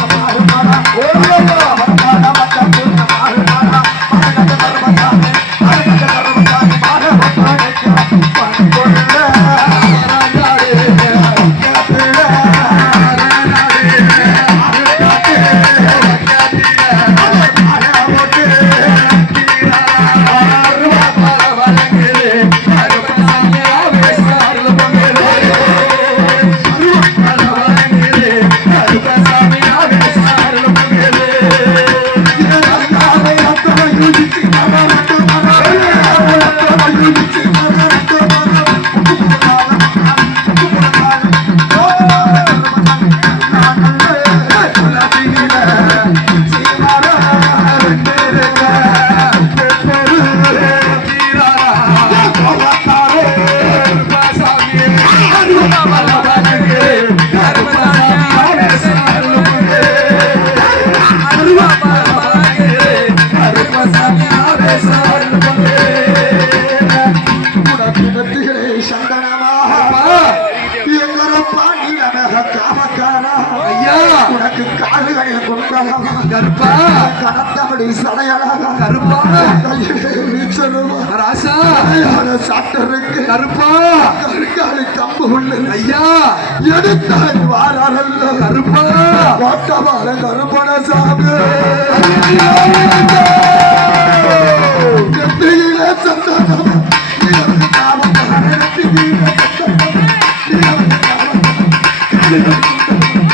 உனக்கு கருப்பா. கனத்தபடி சடையலாக கருப்பா. ராசா சாப்பிட்டு கருப்பா. கருக்காலி கம்பு உள்ள ஐயா. எடுத்தால் வாராரல்ல கருப்பா. வாட்டவார கருப்பன சாமி. சந்தானம் Yeah.